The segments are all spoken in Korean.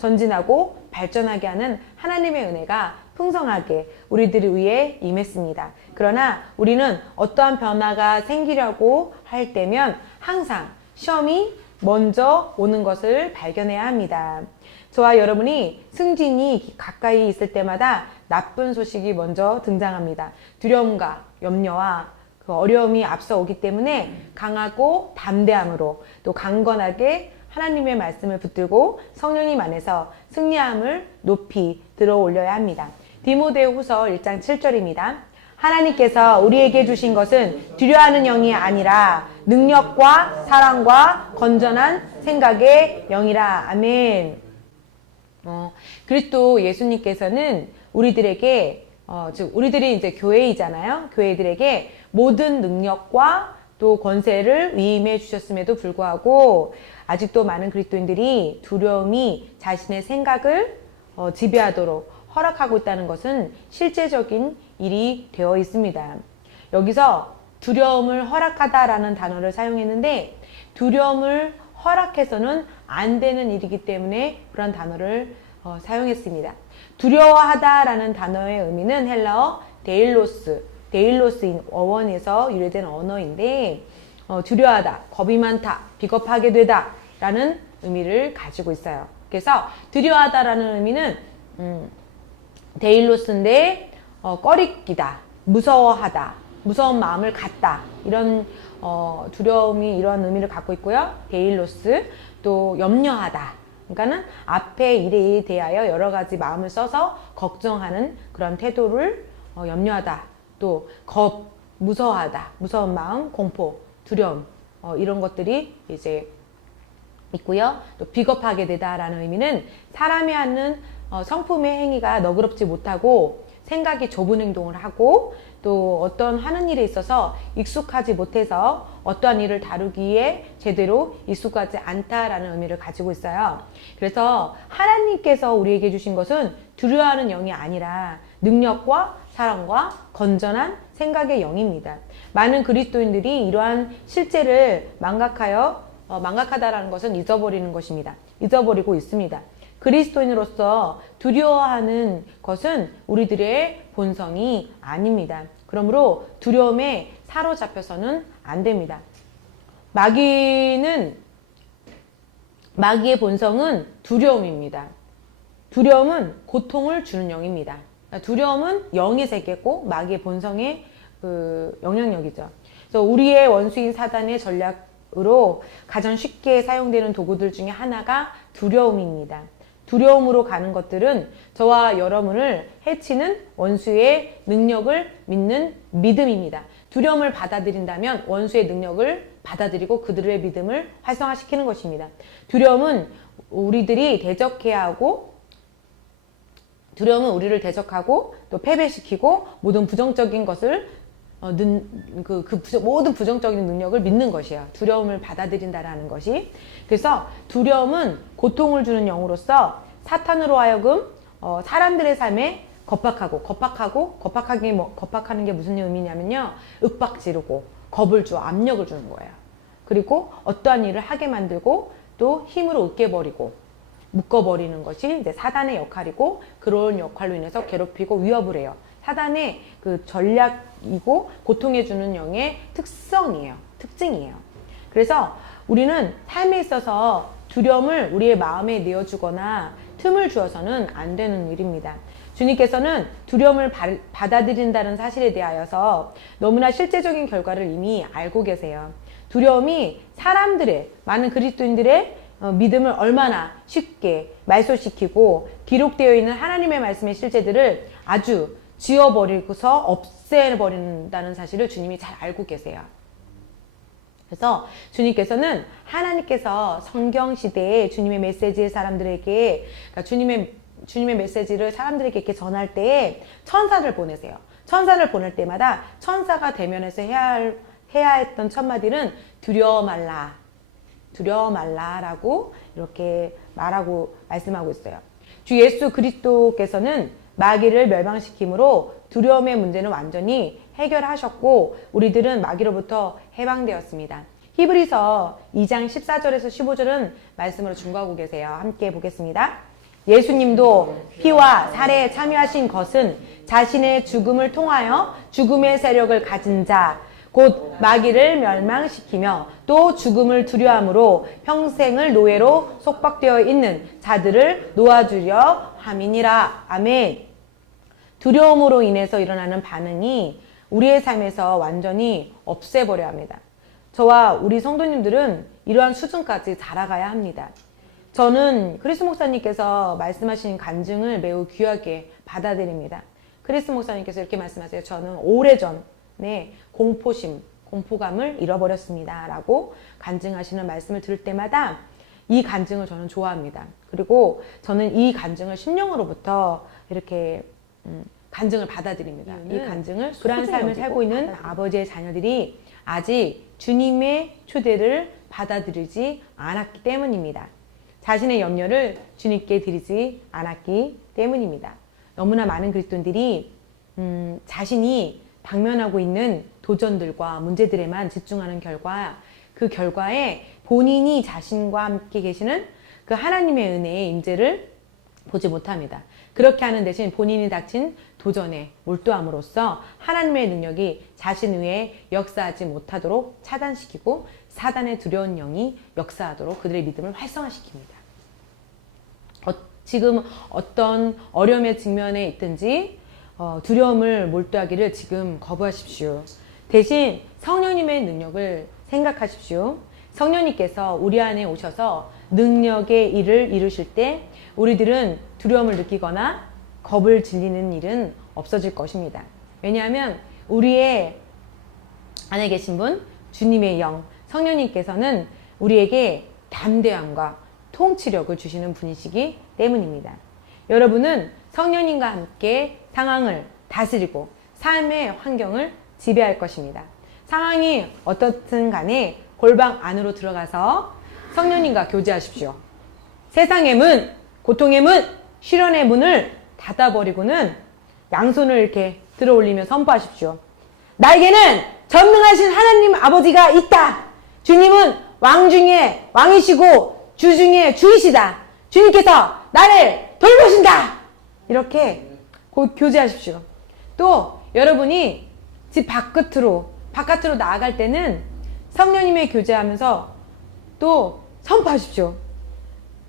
전진하고 발전하게 하는 하나님의 은혜가 풍성하게 우리들을 위해 임했습니다. 그러나 우리는 어떠한 변화가 생기려고 할 때면 항상 시험이 먼저 오는 것을 발견해야 합니다. 저와 여러분이 승진이 가까이 있을 때마다 나쁜 소식이 먼저 등장합니다. 두려움과 염려와 그 어려움이 앞서 오기 때문에 강하고 담대함으로 또 강건하게 하나님의 말씀을 붙들고 성령님 안에서 승리함을 높이 들어 올려야 합니다. 디모데후서 1장 7절입니다. 하나님께서 우리에게 주신 것은 두려워하는 영이 아니라 능력과 사랑과 건전한 생각의 영이라. 아멘. 그리스도 예수님께서는 우리들에게 즉 우리들이 이제 교회이잖아요. 교회들에게 모든 능력과 또 권세를 위임해 주셨음에도 불구하고 아직도 많은 그리스도인들이 두려움이 자신의 생각을 지배하도록 허락하고 있다는 것은 실제적인 일이 되어 있습니다. 여기서 두려움을 허락하다라는 단어를 사용했는데 두려움을 허락해서는 안 되는 일이기 때문에 그런 단어를 사용했습니다. 두려워하다라는 단어의 의미는 헬라어 데일로스인 어원에서 유래된 언어인데 두려워하다, 겁이 많다, 비겁하게 되다 라는 의미를 가지고 있어요. 그래서 두려워하다라는 의미는 데일로스인데 꺼리끼다, 무서워하다, 무서운 마음을 갖다 이런 두려움이 이런 의미를 갖고 있고요. 데일로스 또 염려하다. 그러니까는 앞의 일에 대하여 여러 가지 마음을 써서 걱정하는 그런 태도를 염려하다. 또 무서워하다. 무서운 마음, 공포, 두려움 이런 것들이 이제 있고요. 또 비겁하게 되다라는 의미는 사람이 하는 성품의 행위가 너그럽지 못하고 생각이 좁은 행동을 하고 또 어떤 하는 일에 있어서 익숙하지 못해서 어떠한 일을 다루기에 제대로 익숙하지 않다라는 의미를 가지고 있어요. 그래서 하나님께서 우리에게 주신 것은 두려워하는 영이 아니라 능력과 사랑과 건전한 생각의 영입니다. 많은 그리스도인들이 이러한 실제를 망각하다라는 것은 잊어버리는 것입니다. 잊어버리고 있습니다. 그리스도인으로서 두려워하는 것은 우리들의 본성이 아닙니다. 그러므로 두려움에 사로잡혀서는 안 됩니다. 마귀의 본성은 두려움입니다. 두려움은 고통을 주는 영입니다. 두려움은 영의 세계고 마귀의 본성의 영향력이죠. 그래서 우리의 원수인 사단의 전략으로 가장 쉽게 사용되는 도구들 중에 하나가 두려움입니다. 두려움으로 가는 것들은 저와 여러분을 해치는 원수의 능력을 믿는 믿음입니다. 두려움을 받아들인다면 원수의 능력을 받아들이고 그들의 믿음을 활성화시키는 것입니다. 두려움은 우리를 대적하고 또 패배시키고 모든 부정적인 것을 모든 부정적인 능력을 믿는 것이에요. 두려움을 받아들인다라는 것이. 그래서 두려움은 고통을 주는 영으로서 사탄으로 하여금 사람들의 삶에 겁박하는 게 무슨 의미냐면요. 윽박지르고 겁을 주어 압력을 주는 거예요. 그리고 어떠한 일을 하게 만들고 또 힘으로 으깨버리고 묶어버리는 것이 이제 사단의 역할이고 그런 역할로 인해서 괴롭히고 위협을 해요. 사단의 그 전략이고 고통해주는 영의 특징이에요. 그래서 우리는 삶에 있어서 두려움을 우리의 마음에 내어주거나 틈을 주어서는 안 되는 일입니다. 주님께서는 두려움을 받아들인다는 사실에 대하여서 너무나 실제적인 결과를 이미 알고 계세요. 두려움이 많은 그리스도인들의 믿음을 얼마나 쉽게 말소시키고 기록되어 있는 하나님의 말씀의 실제들을 아주 지워버리고서 없애버린다는 사실을 주님이 잘 알고 계세요. 그래서 주님께서는 하나님께서 성경시대에 주님의 메시지를 사람들에게, 그러니까 주님의 메시지를 사람들에게 이렇게 전할 때에 천사를 보내세요. 천사를 보낼 때마다 천사가 대면해서 해야 했던 첫마디는 두려워 말라라고 이렇게 말씀하고 있어요. 주 예수 그리스도께서는 마귀를 멸망시킴으로 두려움의 문제는 완전히 해결하셨고 우리들은 마귀로부터 해방되었습니다. 히브리서 2장 14절에서 15절은 말씀으로 준거하고 계세요. 함께 보겠습니다. 예수님도 피와 살에 참여하신 것은 자신의 죽음을 통하여 죽음의 세력을 가진 자, 곧 마귀를 멸망시키며 또 죽음을 두려함으로 평생을 노예로 속박되어 있는 자들을 놓아주려 함이니라. 아멘. 두려움으로 인해서 일어나는 반응이 우리의 삶에서 완전히 없애버려야 합니다. 저와 우리 성도님들은 이러한 수준까지 자라가야 합니다. 저는 크리스 목사님께서 말씀하신 간증을 매우 귀하게 받아들입니다. 크리스 목사님께서 이렇게 말씀하세요. 저는 오래전에 공포감을 잃어버렸습니다. 라고 간증하시는 말씀을 들을 때마다 이 간증을 저는 좋아합니다. 그리고 저는 이 간증을 심령으로부터 이렇게 간증을 받아들입니다. 이 간증을 불안한 삶을 살고 있는 아버지의 자녀들이 아직 주님의 초대를 받아들이지 않았기 때문입니다. 자신의 염려를 주님께 드리지 않았기 때문입니다. 너무나 많은 그리스도인들이 자신이 당면하고 있는 도전들과 문제들에만 집중하는 결과 그 결과에 본인이 자신과 함께 계시는 그 하나님의 은혜의 임재를 보지 못합니다. 그렇게 하는 대신 본인이 닥친 도전에 몰두함으로써 하나님의 능력이 자신 위에 역사하지 못하도록 차단시키고 사단의 두려운 영이 역사하도록 그들의 믿음을 활성화시킵니다. 지금 어떤 어려움의 직면에 있든지 두려움을 몰두하기를 지금 거부하십시오. 대신 성령님의 능력을 생각하십시오. 성령님께서 우리 안에 오셔서 능력의 일을 이루실 때 우리들은 두려움을 느끼거나 겁을 질리는 일은 없어질 것입니다. 왜냐하면 우리의 안에 계신 분, 주님의 영, 성령님께서는 우리에게 담대함과 통치력을 주시는 분이시기 때문입니다. 여러분은 성령님과 함께 상황을 다스리고 삶의 환경을 지배할 것입니다. 상황이 어떻든 간에 골방 안으로 들어가서 성령님과 교제하십시오. 세상의 문, 고통의 문, 시련의 문을 닫아버리고는 양손을 이렇게 들어 올리며 선포하십시오. 나에게는 전능하신 하나님 아버지가 있다. 주님은 왕 중에 왕이시고 주 중에 주이시다. 주님께서 나를 돌보신다. 이렇게 교제하십시오. 또 여러분이 집 바깥으로 나아갈 때는 성령님의 교제하면서 또 선포하십시오.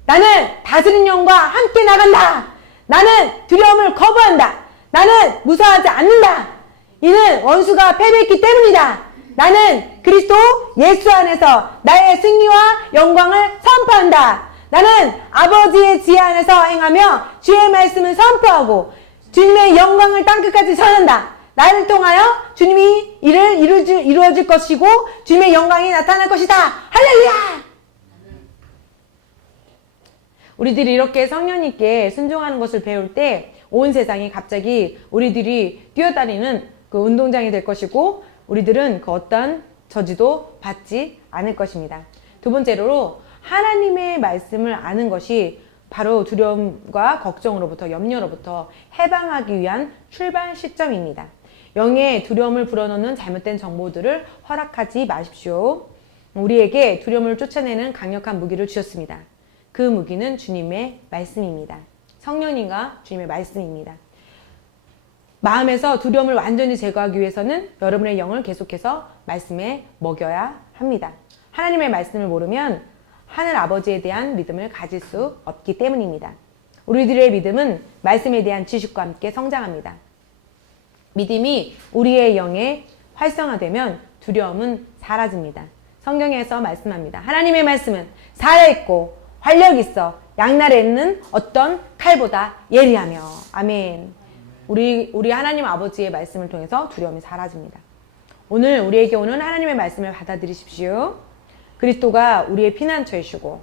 나는 다스린 영과 함께 나간다. 나는 두려움을 거부한다. 나는 무서워하지 않는다. 이는 원수가 패배했기 때문이다. 나는 그리스도 예수 안에서 나의 승리와 영광을 선포한다. 나는 아버지의 지혜 안에서 행하며 주의 말씀을 선포하고 주님의 영광을 땅끝까지 전한다. 나를 통하여 주님이 일을 이루어질 것이고 주님의 영광이 나타날 것이다. 할렐루야! 우리들이 이렇게 성령님께 순종하는 것을 배울 때 온 세상이 갑자기 우리들이 뛰어다니는 그 운동장이 될 것이고 우리들은 그 어떤 저지도 받지 않을 것입니다. 두 번째로 하나님의 말씀을 아는 것이 바로 두려움과 걱정으로부터 염려로부터 해방하기 위한 출발 시점입니다. 영의 두려움을 불어넣는 잘못된 정보들을 허락하지 마십시오. 우리에게 두려움을 쫓아내는 강력한 무기를 주셨습니다. 그 무기는 주님의 말씀입니다. 성령님과 주님의 말씀입니다. 마음에서 두려움을 완전히 제거하기 위해서는 여러분의 영을 계속해서 말씀에 먹여야 합니다. 하나님의 말씀을 모르면 하늘 아버지에 대한 믿음을 가질 수 없기 때문입니다. 우리들의 믿음은 말씀에 대한 지식과 함께 성장합니다. 믿음이 우리의 영에 활성화되면 두려움은 사라집니다. 성경에서 말씀합니다. 하나님의 말씀은 살아있고 활력 있어 양날에 있는 어떤 칼보다 예리하며. 아멘. 우리 하나님 아버지의 말씀을 통해서 두려움이 사라집니다. 오늘 우리에게 오는 하나님의 말씀을 받아들이십시오. 그리스도가 우리의 피난처이시고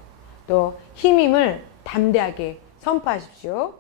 또 힘임을 담대하게 선포하십시오.